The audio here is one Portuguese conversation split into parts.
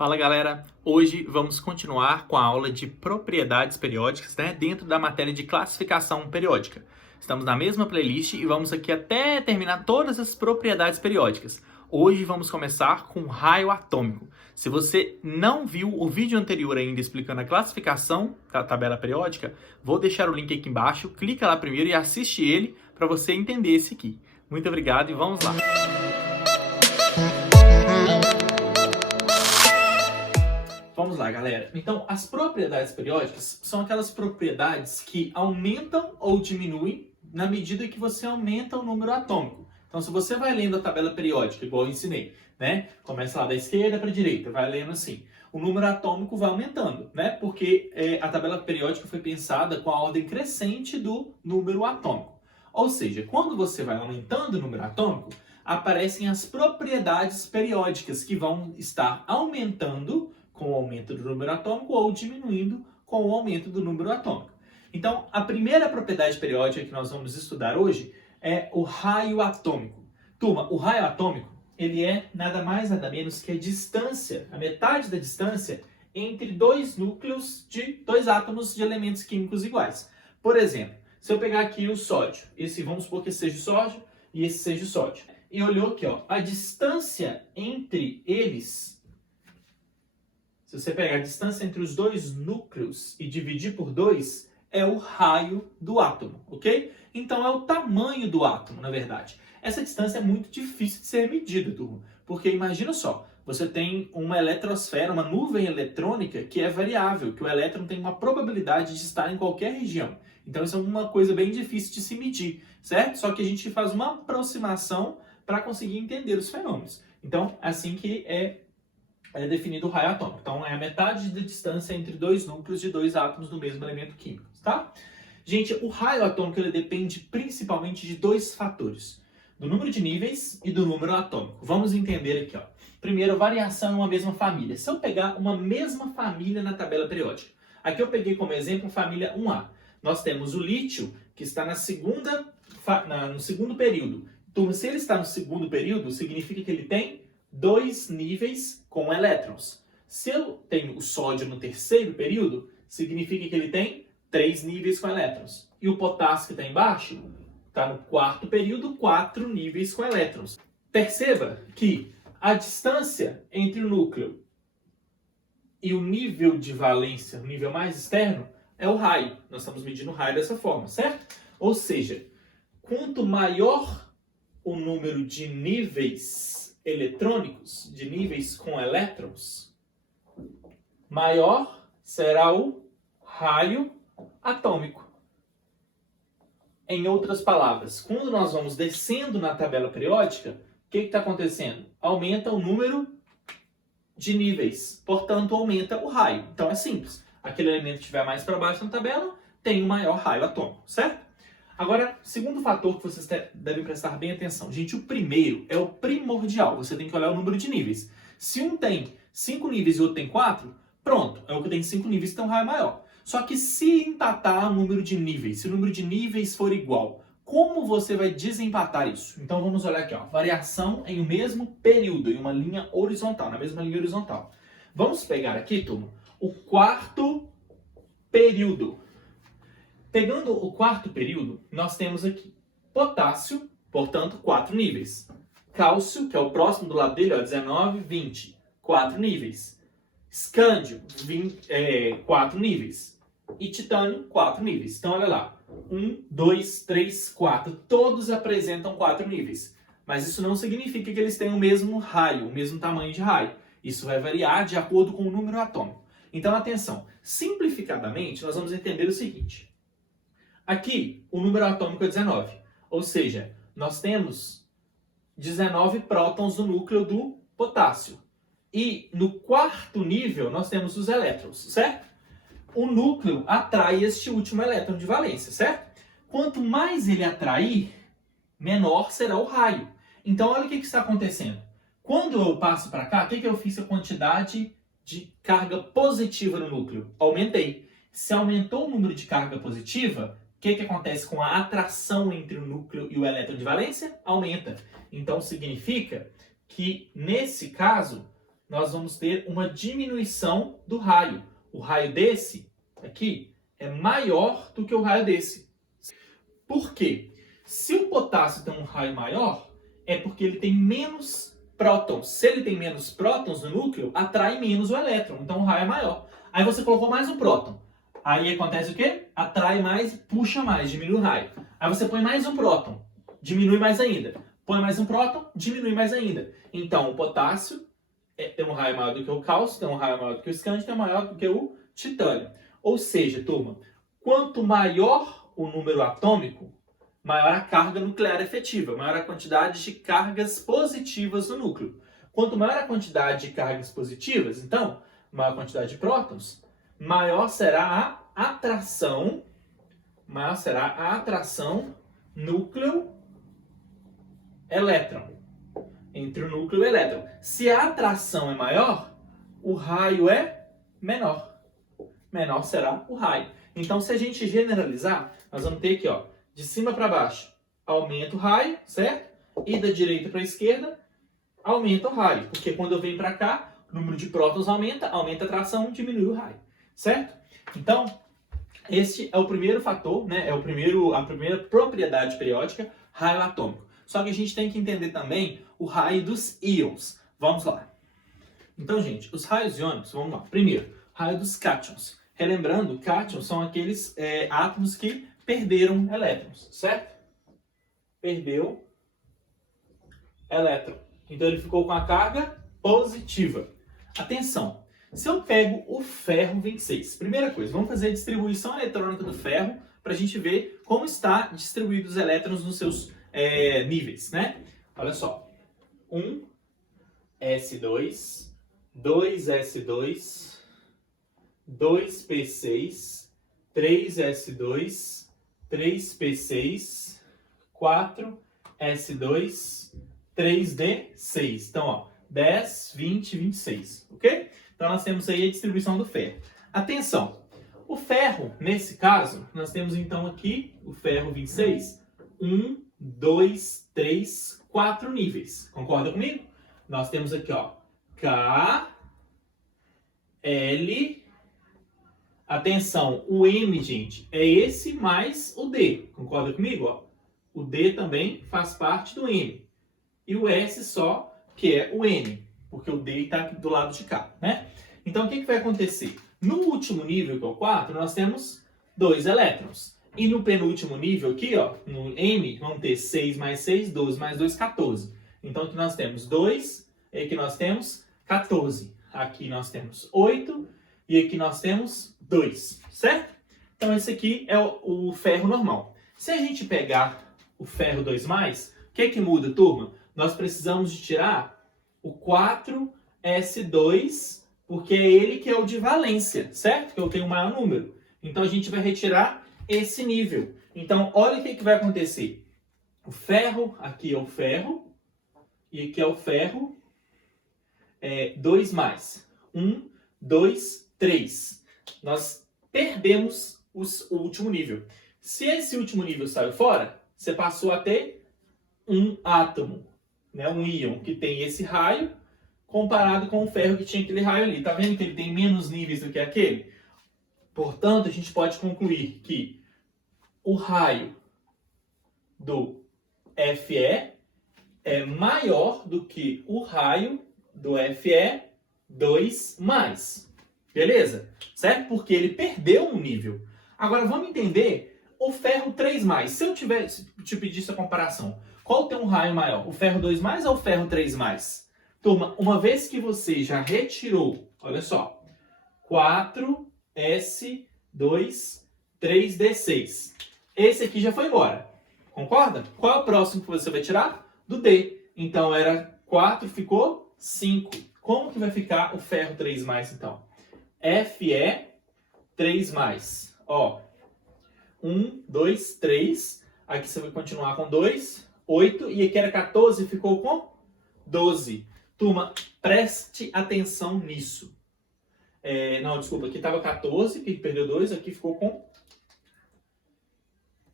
Fala galera, hoje vamos continuar com a aula de propriedades periódicas, dentro da matéria de classificação periódica. Estamos na mesma playlist e vamos aqui até terminar todas as propriedades periódicas. Hoje vamos começar com raio atômico. Se você não viu o vídeo anterior ainda explicando a classificação da tabela periódica, vou deixar o link aqui embaixo, clica lá primeiro e assiste ele para você entender esse aqui. Muito obrigado e vamos lá! Vamos lá, galera. Então, as propriedades periódicas são aquelas propriedades que aumentam ou diminuem na medida que você aumenta o número atômico. Então, se você vai lendo a tabela periódica, igual eu ensinei, começa lá da esquerda para a direita, vai lendo assim. O número atômico vai aumentando, porque a tabela periódica foi pensada com a ordem crescente do número atômico. Ou seja, quando você vai aumentando o número atômico, aparecem as propriedades periódicas que vão estar aumentando com o aumento do número atômico ou diminuindo com o aumento do número atômico. Então, a primeira propriedade periódica que nós vamos estudar hoje é o raio atômico. Turma, o raio atômico, ele é nada mais nada menos que a distância, a metade da distância entre dois núcleos de dois átomos de elementos químicos iguais. Por exemplo, se eu pegar aqui o sódio, vamos supor que esse seja o sódio e esse seja o sódio. E olhou aqui, a distância entre eles. Se você pegar a distância entre os dois núcleos e dividir por 2, é o raio do átomo, ok? Então, é o tamanho do átomo, na verdade. Essa distância é muito difícil de ser medida, turma. Porque imagina só, você tem uma eletrosfera, uma nuvem eletrônica que é variável, que o elétron tem uma probabilidade de estar em qualquer região. Então, isso é uma coisa bem difícil de se medir, certo? Só que a gente faz uma aproximação para conseguir entender os fenômenos. Então, assim que é definido o raio atômico. Então, é a metade da distância entre dois núcleos de dois átomos do mesmo elemento químico, tá? Gente, o raio atômico ele depende principalmente de dois fatores, do número de níveis e do número atômico. Vamos entender aqui, Primeiro, variação em uma mesma família. Se eu pegar uma mesma família na tabela periódica, aqui eu peguei como exemplo a família 1A. Nós temos o lítio, que está no segundo período. Então, se ele está no segundo período, significa que ele tem 2 níveis com elétrons. Se eu tenho o sódio no terceiro período, significa que ele tem 3 níveis com elétrons. E o potássio que está embaixo está no quarto período, 4 níveis com elétrons. Perceba que a distância entre o núcleo e o nível de valência, o nível mais externo, é o raio. Nós estamos medindo o raio dessa forma, certo? Ou seja, quanto maior o número de níveis eletrônicos, de níveis com elétrons, maior será o raio atômico. Em outras palavras, quando nós vamos descendo na tabela periódica, o que está acontecendo? Aumenta o número de níveis, portanto aumenta o raio. Então é simples, aquele elemento que estiver mais para baixo na tabela tem um maior raio atômico, certo? Agora, segundo fator que vocês devem prestar bem atenção. Gente, o primeiro é o primordial. Você tem que olhar o número de níveis. Se um tem 5 níveis e o outro tem 4, pronto. É o que tem 5 níveis, então o raio é maior. Só que se empatar o número de níveis, se o número de níveis for igual, como você vai desempatar isso? Então vamos olhar aqui, variação em o mesmo período, em uma linha horizontal, na mesma linha horizontal. Vamos pegar aqui, turma, o quarto período. Pegando o quarto período, nós temos aqui potássio, portanto, 4 níveis. Cálcio, que é o próximo do lado dele, 19, 20, 4 níveis. Escândio, 4 níveis. E titânio, 4 níveis. Então, olha lá. 1, 2, 3, 4. Todos apresentam 4 níveis. Mas isso não significa que eles tenham o mesmo raio, o mesmo tamanho de raio. Isso vai variar de acordo com o número atômico. Então, atenção. Simplificadamente, nós vamos entender o seguinte. Aqui, o número atômico é 19. Ou seja, nós temos 19 prótons no núcleo do potássio. E no quarto nível, nós temos os elétrons, certo? O núcleo atrai este último elétron de valência, certo? Quanto mais ele atrair, menor será o raio. Então, olha o que está acontecendo. Quando eu passo para cá, o que eu fiz com a quantidade de carga positiva no núcleo? Aumentei. Se aumentou o número de carga positiva, o que acontece com a atração entre o núcleo e o elétron de valência? Aumenta. Então, significa que, nesse caso, nós vamos ter uma diminuição do raio. O raio desse aqui é maior do que o raio desse. Por quê? Se o potássio tem um raio maior, é porque ele tem menos prótons. Se ele tem menos prótons no núcleo, atrai menos o elétron. Então o raio é maior. Aí você colocou mais um próton. Aí acontece o quê? Atrai mais, puxa mais, diminui o raio. Aí você põe mais um próton, diminui mais ainda. Põe mais um próton, diminui mais ainda. Então o potássio tem um raio maior do que o cálcio, tem um raio maior do que o escândio, tem um maior do que o titânio. Ou seja, turma, quanto maior o número atômico, maior a carga nuclear efetiva, maior a quantidade de cargas positivas no núcleo. Quanto maior a quantidade de cargas positivas, então, maior a quantidade de prótons, maior será a atração núcleo-elétron. Entre o núcleo e o elétron. Se a atração é maior, o raio é menor. Menor será o raio. Então, se a gente generalizar, nós vamos ter aqui, ó, de cima para baixo, aumenta o raio, certo? E da direita para a esquerda, aumenta o raio. Porque quando eu venho para cá, o número de prótons aumenta a atração, diminui o raio, certo? Então, este é o primeiro fator, né? É a primeira propriedade periódica, raio atômico. Só que a gente tem que entender também o raio dos íons. Vamos lá. Então, gente, os raios iônicos, vamos lá. Primeiro, raio dos cátions. Relembrando, cátions são aqueles átomos que perderam elétrons, certo? Perdeu elétron. Então ele ficou com a carga positiva. Atenção, se eu pego o ferro 26, primeira coisa, vamos fazer a distribuição eletrônica do ferro para a gente ver como está distribuídos os elétrons nos seus níveis, né? Olha só, 1s2, 2s2, 2p6, 3s2, 3p6, 4s2, 3d6. Então, ó, 10, 20, 26, ok? Então, nós temos aí a distribuição do ferro. Atenção, o ferro, nesse caso, nós temos então aqui o ferro 26, 1, 2, 3, 4 níveis. Concorda comigo? Nós temos aqui, ó, K, L, atenção, o M, gente, é esse mais o D. Concorda comigo? Ó? O D também faz parte do M. E o S só, que é o N, porque o D está aqui do lado de cá, né? Então, o que vai acontecer? No último nível, que é o 4, nós temos 2 elétrons. E no penúltimo nível aqui, ó, no M, vamos ter 6 mais 6, 12 mais 2, 14. Então, aqui nós temos 2, e aqui nós temos 14. Aqui nós temos 8, e aqui nós temos 2, certo? Então, esse aqui é o ferro normal. Se a gente pegar o ferro 2+, o que muda, turma? Nós precisamos de tirar o 4s2, porque é ele que é o de valência, certo? Que eu tenho o maior número. Então, a gente vai retirar esse nível. Então, olha o que vai acontecer. O ferro, aqui é o ferro, e aqui é o ferro 2+. 1, 2, 3. Nós perdemos o último nível. Se esse último nível saiu fora, você passou a ter um átomo, né? Um íon que tem esse raio, comparado com o ferro que tinha aquele raio ali. Tá vendo que ele tem menos níveis do que aquele? Portanto, a gente pode concluir que o raio do Fe é maior do que o raio do Fe2+. Beleza? Certo? Porque ele perdeu um nível. Agora vamos entender o ferro 3+. Se eu te pedir essa comparação, qual tem um raio maior? O ferro 2+ ou o ferro 3+? Turma, uma vez que você já retirou, olha só, 4s2, 3d6. Esse aqui já foi embora. Concorda? Qual é o próximo que você vai tirar? Do D. Então era 4, ficou 5. Como que vai ficar o ferro 3+, então? Fe3+. Ó, 1, 2, 3. Aqui você vai continuar com 2, 8. E aqui era 14, ficou com 12. Turma, preste atenção nisso. Não, desculpa, aqui estava 14, que perdeu 2, aqui ficou com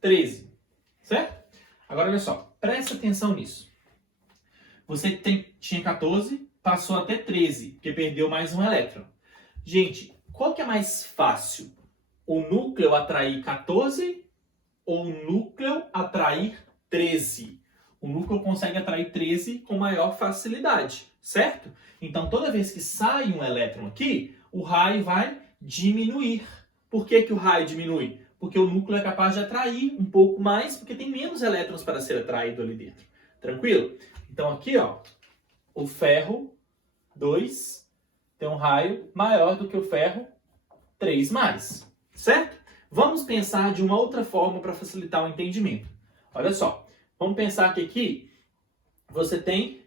13. Certo? Agora, olha só, preste atenção nisso. Você tinha 14, passou até 13, porque perdeu mais um elétron. Gente, qual que é mais fácil? O núcleo atrair 14 ou o núcleo atrair 13? O núcleo consegue atrair 13 com maior facilidade, certo? Então, toda vez que sai um elétron aqui, o raio vai diminuir. Por que que o raio diminui? Porque o núcleo é capaz de atrair um pouco mais, porque tem menos elétrons para ser atraído ali dentro. Tranquilo? Então, aqui, ó, o ferro 2 tem um raio maior do que o ferro 3+, certo? Vamos pensar de uma outra forma para facilitar o entendimento. Olha só, vamos pensar que aqui você tem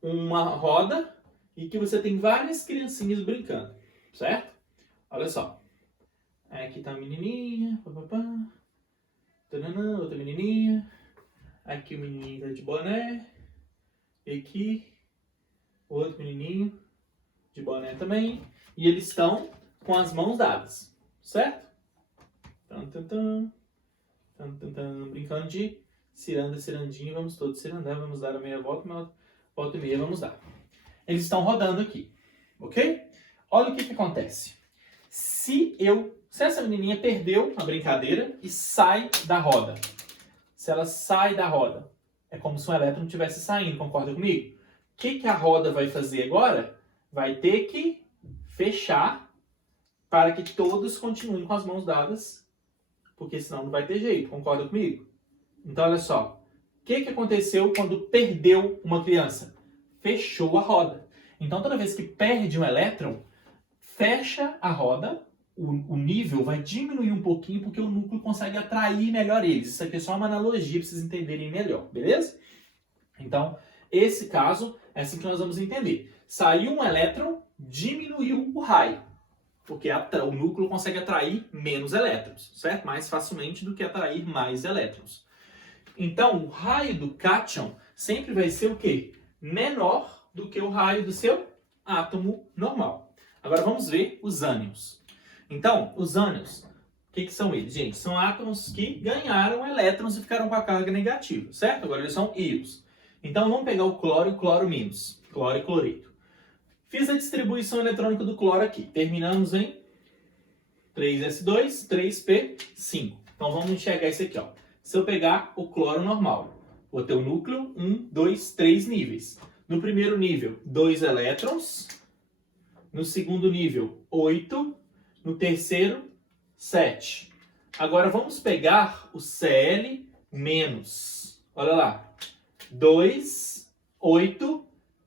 uma roda e que você tem várias criancinhas brincando, certo? Olha só, aqui tá a menininha, outra menininha, aqui o menininho tá de boné, e aqui outro menininho de boné também, e eles estão com as mãos dadas, certo? Brincando de ciranda, cirandinha, vamos todos cirandar, vamos dar a meia volta, volta e meia, vamos dar. Eles estão rodando aqui, ok? Olha o que acontece. Se essa menininha perdeu a brincadeira e sai da roda, se ela sai da roda, é como se um elétron estivesse saindo, concorda comigo? O que a roda vai fazer agora? Vai ter que fechar para que todos continuem com as mãos dadas, porque senão não vai ter jeito, concorda comigo? Então, olha só, o que aconteceu quando perdeu uma criança? Fechou a roda. Então, toda vez que perde um elétron, fecha a roda, o nível vai diminuir um pouquinho, porque o núcleo consegue atrair melhor eles. Isso aqui é só uma analogia para vocês entenderem melhor, beleza? Então, esse caso é assim que nós vamos entender. Saiu um elétron, diminuiu o raio, porque o núcleo consegue atrair menos elétrons, certo? Mais facilmente do que atrair mais elétrons. Então, o raio do cátion sempre vai ser o quê? Menor do que o raio do seu átomo normal. Agora vamos ver os ânions. Então, os ânions, o que são eles? Gente, são átomos que ganharam elétrons e ficaram com a carga negativa, certo? Agora eles são íons. Então vamos pegar o cloro e o cloro mínus, cloro e cloreto. Fiz a distribuição eletrônica do cloro aqui. Terminamos em 3s2, 3p5. Então vamos enxergar isso aqui, ó. Se eu pegar o cloro normal, vou ter o núcleo 1, 2, 3 níveis. No primeiro nível, 2 elétrons. No segundo nível, 8. No terceiro, 7. Agora vamos pegar o Cl-. Olha lá. 2, 8,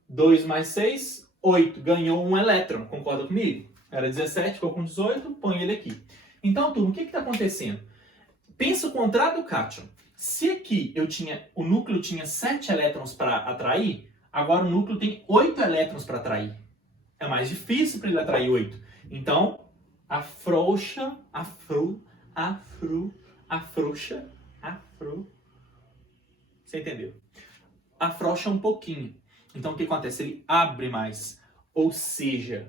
2 mais 6, 8. Ganhou um elétron, concorda comigo? Era 17, ficou com 18, põe ele aqui. Então, turma, o que está acontecendo? Pensa o contrário do cátion. Se aqui o núcleo tinha 7 elétrons para atrair, agora o núcleo tem 8 elétrons para atrair. É mais difícil para ele atrair 8. Então, afrouxa. Você entendeu? Afrouxa um pouquinho. Então, o que acontece? Ele abre mais. Ou seja,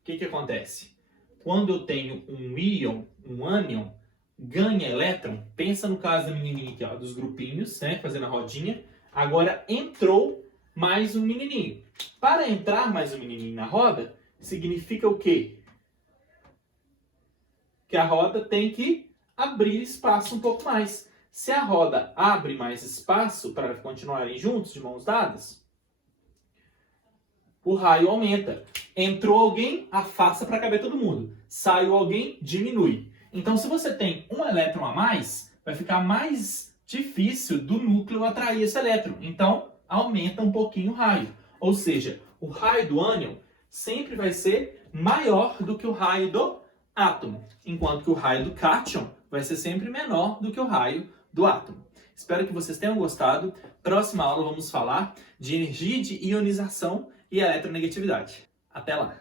o que acontece? Quando eu tenho um íon, um ânion, ganha elétron, pensa no caso da menininha aqui, ó, dos grupinhos, né, fazendo a rodinha. Agora entrou mais um menininho. Para entrar mais um menininho na roda, significa o quê? Que a roda tem que abrir espaço um pouco mais. Se a roda abre mais espaço para continuarem juntos, de mãos dadas, o raio aumenta. Entrou alguém, afasta para caber todo mundo. Saiu alguém, diminui. Então, se você tem um elétron a mais, vai ficar mais difícil do núcleo atrair esse elétron. Então, aumenta um pouquinho o raio. Ou seja, o raio do ânion sempre vai ser maior do que o raio do átomo, enquanto que o raio do cátion vai ser sempre menor do que o raio do átomo. Espero que vocês tenham gostado. Próxima aula vamos falar de energia de ionização e eletronegatividade. Até lá!